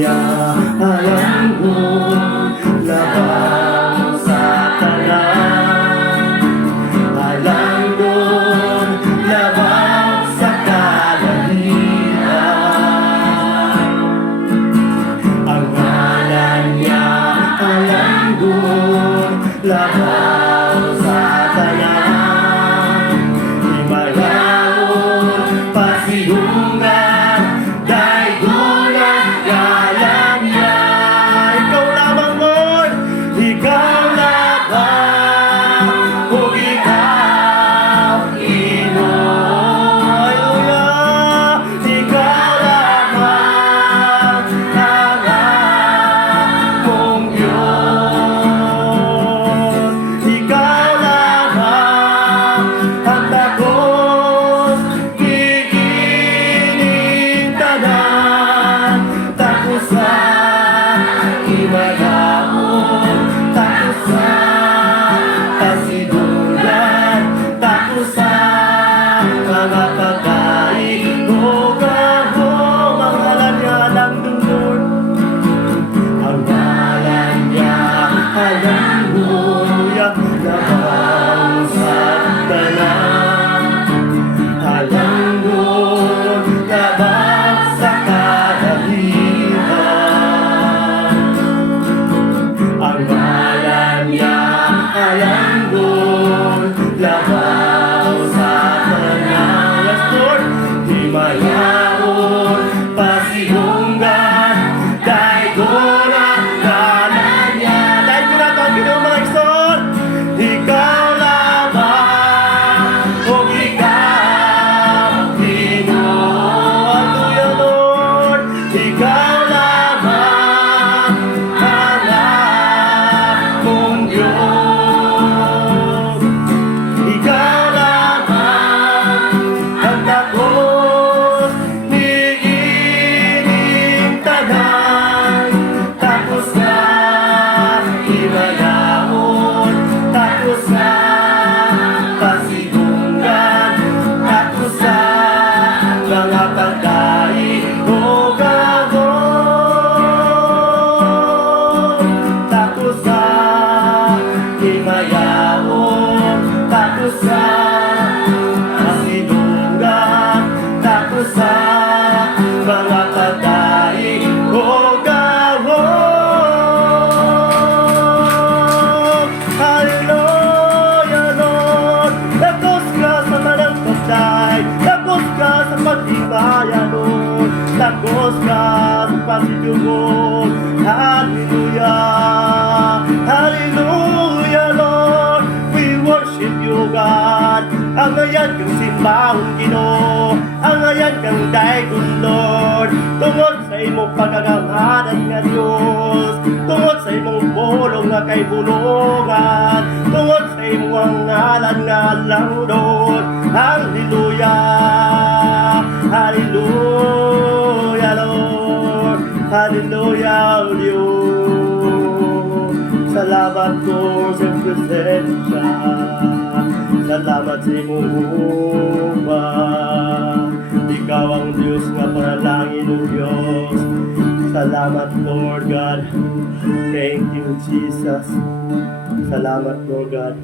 niya alam ko labang sa tanan. Alam ko labang sa kalalihan. Ang ngalan niya alam ko labang sa tanan. Himayaon pasidungan daigulan ngalan niya. Ikaw lamang Lord, ikaw lamang, kung ikaw Ginoo. Hallelujah, ikaw lamang ang akong Diyos. Ikaw lamang ang takos gigining tanan. Takos sa himayaon, takos sa kasidungan, takos sa mga pagkain o gahong. Ang ngalan niya alam ko, Lord. Ang ngalan niya alam ko, labang sa tanan. Alam ko labang sa kalalihan. Ang ngalan niya alam ko labang sa tanan. Yes, Lord. Himayaon pasidunggan daigulan ngalan niya. Dahil ko na ito ang Ginoo mga igsoon. Ikaw lamang, kung ikaw Ginoo. Hallelujah, Lord. Ikaw lamang ang akong Diyos. Ikaw lamang ang takos niining tanan. Takos sa himayaon, takos sa kasidungan, takos sa mga pagkain o gahong. Takos sa himayaon, takos sa kasidungan, takos sa mga pagkain o gahong. Hallelujah, Lord. Takos ka sa manang pagday, takos ka sa pagdimaya, Lord. Takos ka sa pasidungon. Hallelujah, hallelujah, Lord. We worship you, God. Ang ngayon kang simbahong Ginoo, ang ngayon kang daigon, Lord. Tungod sa imong pagkaganganan nga Diyos, tungod sa imong pulong nga kay bulungan, tungod sa imong ngalan nga lang, Lord. Hallelujah, hallelujah, Lord. Hallelujah, Diyos. Salamat ko sa presensya. Salamat sa imong hubag. Ikaw ang Diyos nga panalangin ng Diyos. Salamat, Lord God. Thank you, Jesus. Salamat, Lord God.